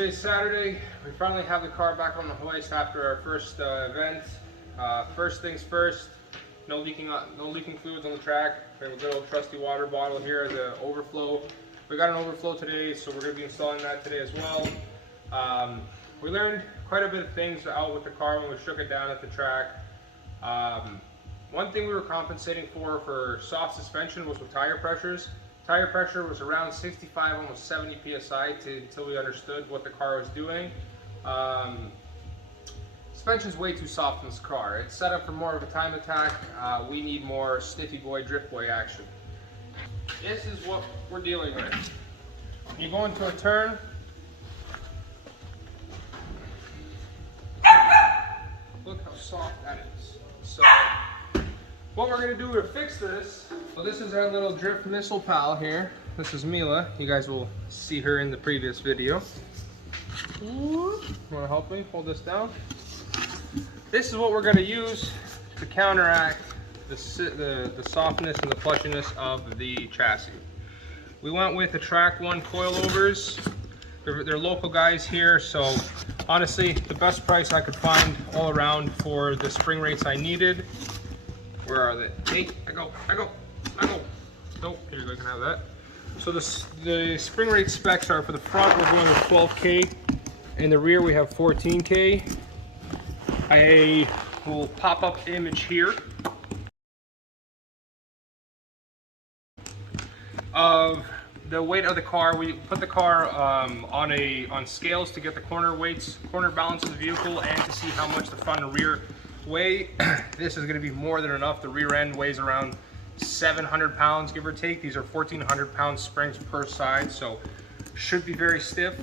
Today's Saturday. We finally have the car back on the hoist after our first event. First things first, no leaking fluids on the track. We have a good old trusty water bottle here as an overflow. We got an overflow today, so we're going to be installing that today as well. We learned quite a bit of things out with the car when we shook it down at the track. One thing we were compensating for soft suspension was with tire pressures. Tire pressure was around 65, almost 70 psi until we understood what the car was doing. Suspension's way too soft in this car. It's set up for more of a time attack. We need more stiffy boy, drift boy action. This is what we're dealing with. You go into a turn. Look how soft that is. So what we're going to do to fix this, so this is our little drift missile pal here. This is Mila. You guys will see her in the previous video. You want to help me hold this down? This is what we're going to use to counteract the softness and the plushiness of the chassis. We went with the Track 1 Coilovers. They're local guys here, so honestly, the best price I could find all around for the spring rates I needed. Where are they? Hey, I go. Nope, here you go, you can have that. So the spring rate specs are, for the front, we're going with 12K. In the rear, we have 14K. I will pop up image here of the weight of the car. We put the car on scales to get the corner balance of the vehicle, and to see how much the front and rear weigh. This is going to be more than enough. The rear end weighs around 700 pounds, give or take. These are 1,400 pound springs per side, so should be very stiff.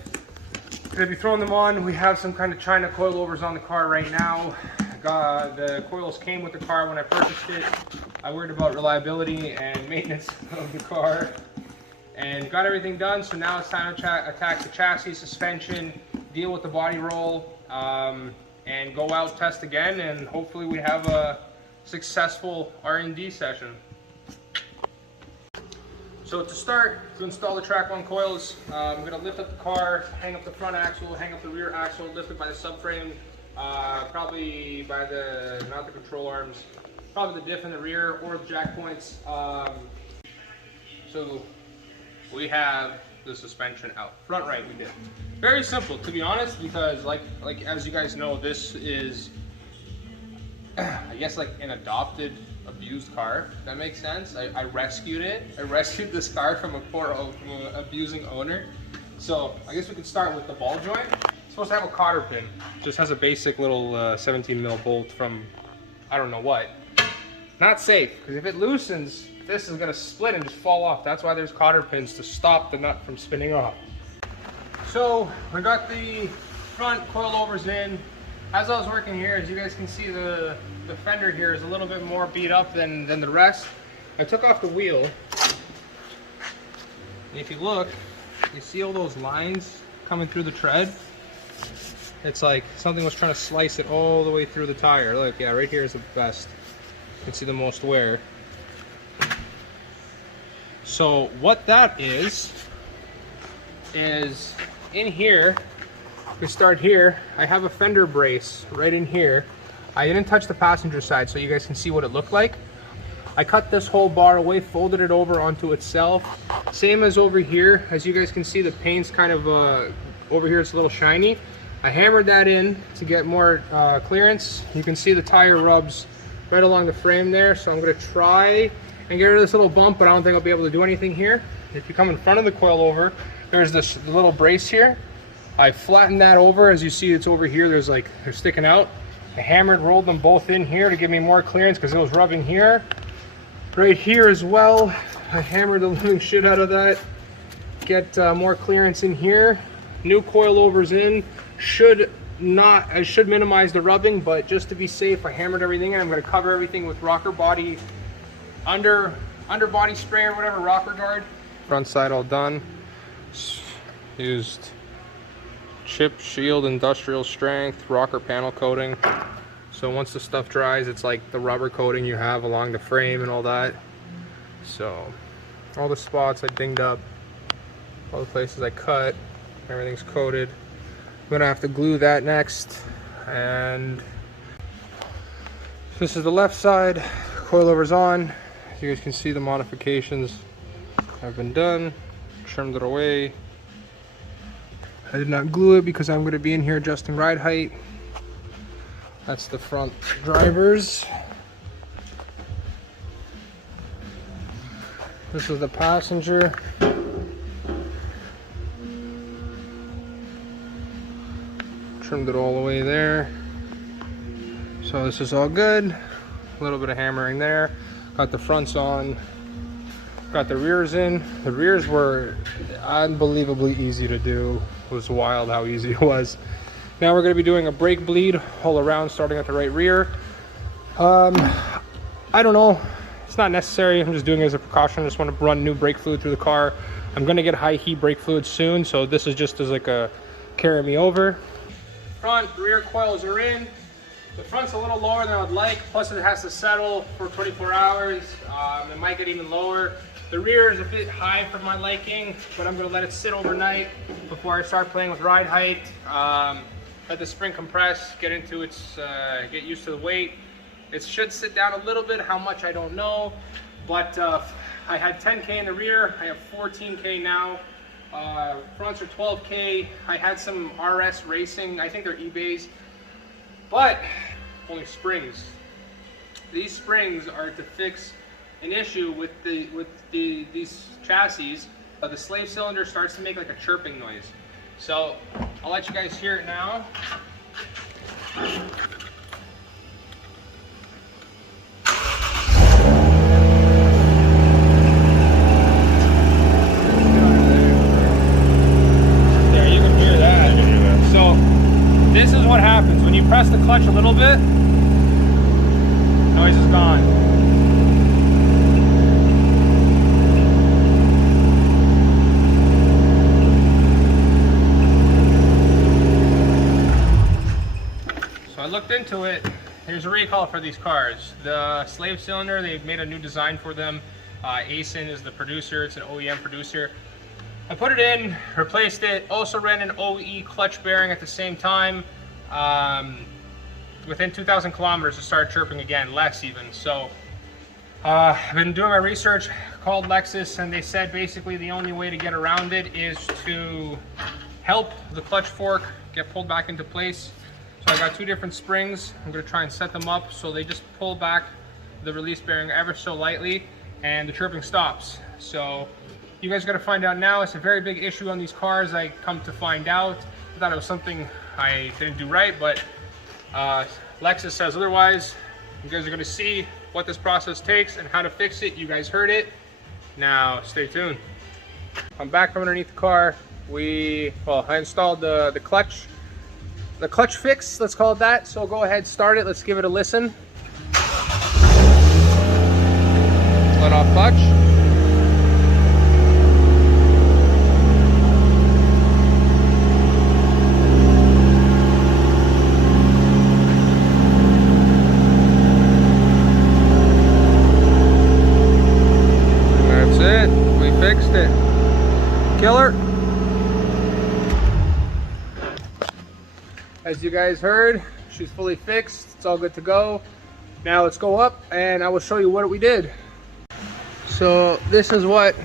Going to be throwing them on. We have some kind of China coilovers on the car right now. The coils came with the car when I purchased it. I worried about reliability and maintenance of the car, and got everything done. So now it's time to attack the chassis, suspension, deal with the body roll, and go out, test again, and hopefully we have a successful R&D session. So to start, to install the Track 1 coils, I'm going to lift up the car, hang up the front axle, hang up the rear axle, lift it by the subframe, probably by not the control arms, probably the diff in the rear or the jack points. So we have the suspension out. Front right we did. Very simple, to be honest, because like as you guys know, this is I guess like an adopted, abused car, if that makes sense. I rescued it. I rescued this car from an abusing owner. So I guess we could start with the ball joint. It's supposed to have a cotter pin. Just has a basic little 17 mil bolt from I don't know what. Not safe, because if it loosens, this is going to split and just fall off. That's why there's cotter pins, to stop the nut from spinning off. So we got the front coilovers in. As I was working here, as you guys can see, the fender here is a little bit more beat up than the rest. I took off the wheel. And if you look, you see all those lines coming through the tread? It's like something was trying to slice it all the way through the tire. Look, yeah, right here is the best. You can see the most wear. So what that is in here, we start here, I have a Fender Brace right in here. I didn't touch the passenger side so you guys can see what it looked like. I cut this whole bar away, folded it over onto itself. Same as over here. As you guys can see, the paint's kind of, over here it's a little shiny. I hammered that in to get more clearance. You can see the tire rubs right along the frame there, so I'm going to try and get rid of this little bump, but I don't think I'll be able to do anything here. If you come in front of the coilover, there's this little brace here. I flattened that over. As you see, it's over here. They're sticking out. I hammered, rolled them both in here to give me more clearance, because it was rubbing here. Right here as well, I hammered the living shit out of that. Get more clearance in here. New coilovers in. I should minimize the rubbing, but just to be safe, I hammered everything in. I'm going to cover everything with rocker body, underbody spray or whatever, rocker guard. Front side all done. Used chip shield industrial strength rocker panel coating. So once the stuff dries, it's like the rubber coating you have along the frame and all that. So all the spots I dinged up, all the places I cut, everything's coated. I'm gonna have to glue that next. And this is the left side, coilovers on. As you guys can see, the modifications have been done, trimmed it away. I did not glue it because I'm gonna be in here adjusting ride height. That's the front drivers. This is the passenger. Trimmed it all the way there. So this is all good. A little bit of hammering there. Got the fronts on. Got the rears in. The rears were unbelievably easy to do. It was wild how easy it was. Now we're going to be doing a brake bleed all around, starting at the right rear. I don't know. It's not necessary. I'm just doing it as a precaution. I just want to run new brake fluid through the car. I'm going to get high heat brake fluid soon, so this is just as like a carry me over. Front, rear coils are in. The front's a little lower than I would like, plus it has to settle for 24 hours. It might get even lower. The rear is a bit high for my liking, but I'm gonna let it sit overnight before I start playing with ride height. Let the spring compress, get into its, get used to the weight. It should sit down a little bit, how much I don't know, but I had 10K in the rear, I have 14K now. Fronts are 12K. I had some RS Racing, I think they're eBays, but only springs. These springs are to fix an issue with these chassis. The slave cylinder starts to make like a chirping noise. So I'll let you guys hear it now. There, you can hear that. So this is what happens when you press the clutch a little bit. Noise is gone. I looked into it. Here's a recall for these cars. The slave cylinder, they've made a new design for them. ASIN is the producer, it's an OEM producer. I put it in, replaced it, also ran an OE clutch bearing at the same time. Within 2,000 kilometers it started chirping again, less even. So I've been doing my research, called Lexus, and they said basically the only way to get around it is to help the clutch fork get pulled back into place. So I got two different springs. I'm going to try and set them up so they just pull back the release bearing ever so lightly and the chirping stops. So you guys got to find out now. It's a very big issue on these cars. I come to find out. I thought it was something I didn't do right, but Lexus says otherwise. You guys are going to see what this process takes and how to fix it. You guys heard it. Now stay tuned. I'm back from underneath the car. I installed the clutch. The clutch fix, let's call it that. So go ahead, start it. Let's give it a listen. Let off clutch. That's it. We fixed it. Killer. As you guys heard, she's fully fixed. It's all good to go. Now let's go up and I will show you what we did. So this is what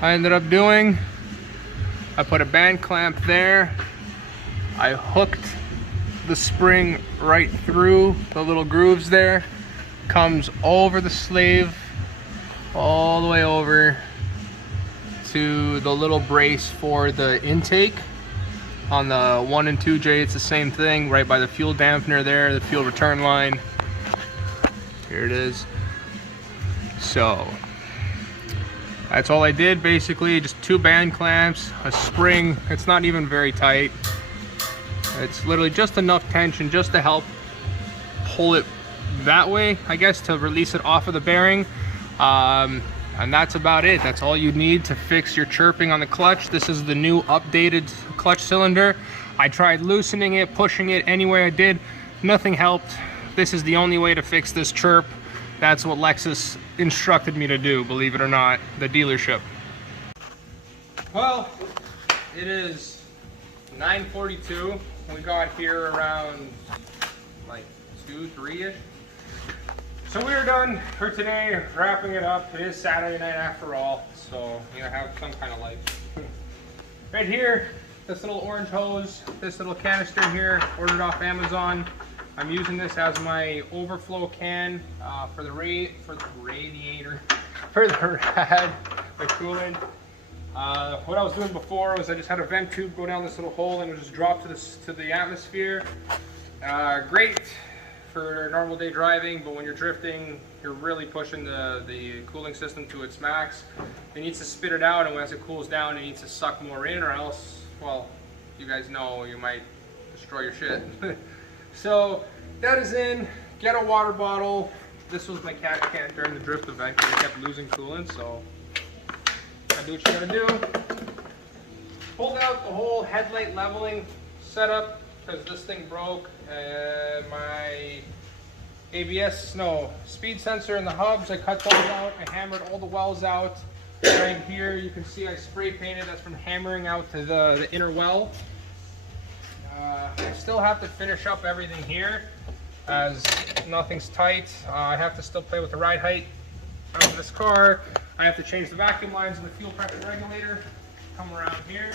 I ended up doing. I put a band clamp there. I hooked the spring right through the little grooves there. Comes over the slave, all the way over to the little brace for the intake. On the 1 and 2J, it's the same thing, right by the fuel dampener there, the fuel return line. Here it is. So that's all I did basically, just two band clamps, a spring. It's not even very tight. It's literally just enough tension just to help pull it that way, I guess, to release it off of the bearing. And that's about it. That's all you need to fix your chirping on the clutch. This is the new updated clutch cylinder. I tried loosening it, pushing it, any way I did, nothing helped. This is the only way to fix this chirp. That's what Lexus instructed me to do, believe it or not, the dealership. Well, it is 9:42. We got here around like 2, 3-ish. So we are done for today, wrapping it up. It is Saturday night after all, so you know, have some kind of life. Right here, this little orange hose, this little canister here, ordered off Amazon. I'm using this as my overflow can for the radiator, for the rad, the coolant. What I was doing before was I just had a vent tube go down this little hole and it would just drop to the atmosphere. Great for normal day driving, but when you're drifting, you're really pushing the cooling system to its max. It needs to spit it out, and as it cools down, it needs to suck more in, or else, well, you guys know you might destroy your shit. So that is in. Get a water bottle. This was my cat can during the drift event because it kept losing coolant, so gotta do what you gotta do. Pulled out the whole headlight leveling setup because this thing broke. My speed sensor and the hubs, I cut those out. I hammered all the wells out. Right here you can see I spray painted. That's from hammering out to the inner well. I still have to finish up everything here as nothing's tight. I have to still play with the ride height of this car. I have to change the vacuum lines and the fuel pressure regulator. Come around here.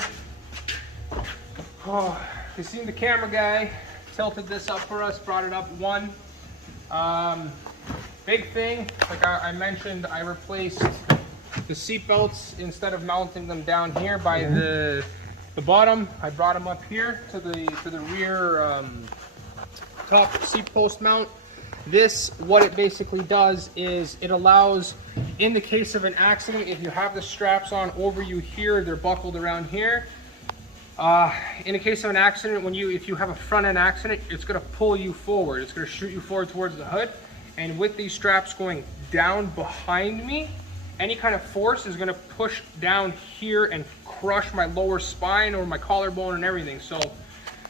Oh, you seen the camera guy tilted this up for us, brought it up one. Big thing, like I mentioned, I replaced the seat belts instead of mounting them down here by the bottom. I brought them up here to the rear top seat post mount. This, what it basically does is it allows, in the case of an accident, if you have the straps on over you here, they're buckled around here. In the case of an accident, if you have a front end accident, it's going to pull you forward. It's going to shoot you forward towards the hood. And with these straps going down behind me, any kind of force is going to push down here and crush my lower spine or my collarbone and everything. So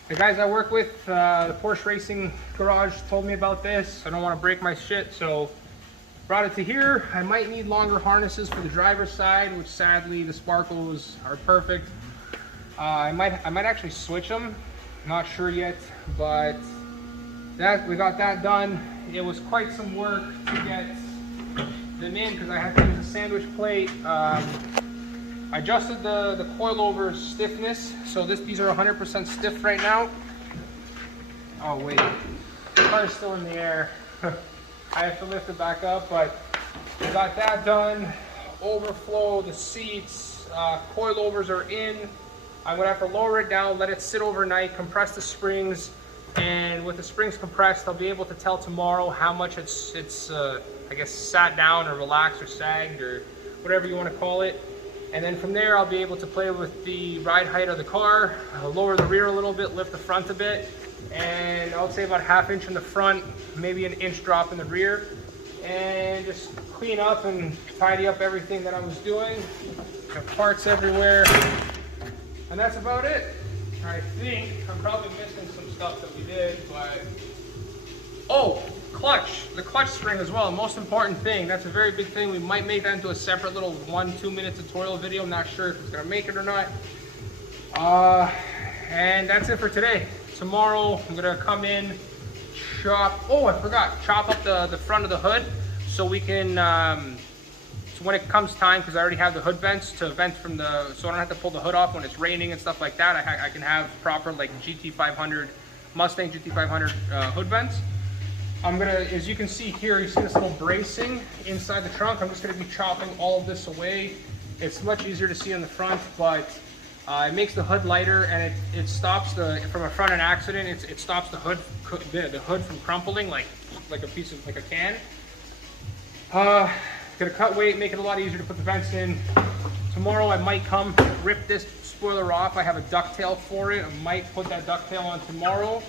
the guys I work with, the Porsche Racing Garage, told me about this. I don't want to break my shit, so brought it to here. I might need longer harnesses for the driver's side, which sadly the sparkles are perfect. I might actually switch them. Not sure yet, but we got that done. It was quite some work to get them in because I had to use a sandwich plate. I adjusted the coilovers stiffness, so these are 100% stiff right now. Oh wait, the car is still in the air. I have to lift it back up, but we got that done. Overflow, the seats, coilovers are in. I'm gonna have to lower it down, let it sit overnight, compress the springs, and with the springs compressed, I'll be able to tell tomorrow how much it's I guess sat down or relaxed or sagged or whatever you want to call it. And then from there, I'll be able to play with the ride height of the car, lower the rear a little bit, lift the front a bit, and I would say about ½ inch in the front, maybe an inch drop in the rear, and just clean up and tidy up everything that I was doing. Got parts everywhere, and that's about it. I think I'm probably missing some stuff that we did, but oh, clutch, the clutch spring as well, most important thing. That's a very big thing. We might make that into a separate little 1-2 minute tutorial video. I'm not sure if it's gonna make it or not. And that's it for today. Tomorrow I'm gonna come in, chop up the front of the hood so we can so when it comes time, because I already have the hood vents to vent from so I don't have to pull the hood off when it's raining and stuff like that. I can have proper like GT500, Mustang GT500 hood vents. I'm gonna, as you can see here, you see this little bracing inside the trunk. I'm just gonna be chopping all of this away. It's much easier to see on the front, but it makes the hood lighter, and it stops from a front end accident. It stops the hood from crumpling like a piece of a can. Gonna cut weight, make it a lot easier to put the vents in. Tomorrow I might come rip this spoiler off. I have a ducktail for it. I might put that ducktail on tomorrow.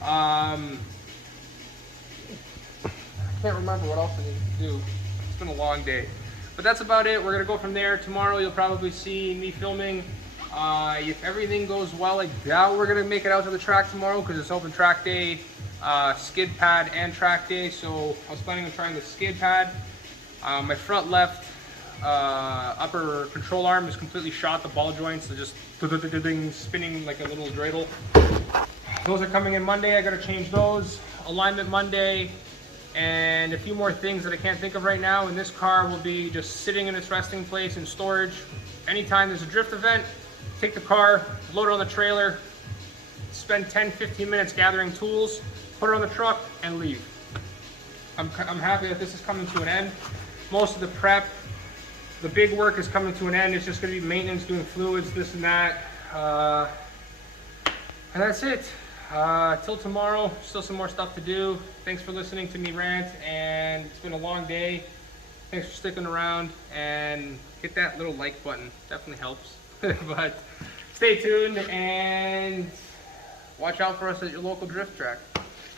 I can't remember what else I need to do. It's been a long day. But that's about it. We're gonna go from there. Tomorrow you'll probably see me filming. If everything goes well, I doubt we're gonna make it out to the track tomorrow because it's open track day, skid pad and track day. So I was planning on trying the skid pad. My front left upper control arm is completely shot. The ball joints are just spinning like a little dreidel. Those are coming in Monday. I got to change those. Alignment Monday, and a few more things that I can't think of right now. And this car will be just sitting in its resting place in storage. Anytime there's a drift event, take the car, load it on the trailer, spend 10-15 minutes gathering tools, put it on the truck, and leave. I'm happy that this is coming to an end. Most of the prep, the big work is coming to an end. It's just going to be maintenance, doing fluids, this and that. And that's it. Till tomorrow, still some more stuff to do. Thanks for listening to me rant, and it's been a long day. Thanks for sticking around, and hit that little like button. Definitely helps. But stay tuned and watch out for us at your local drift track.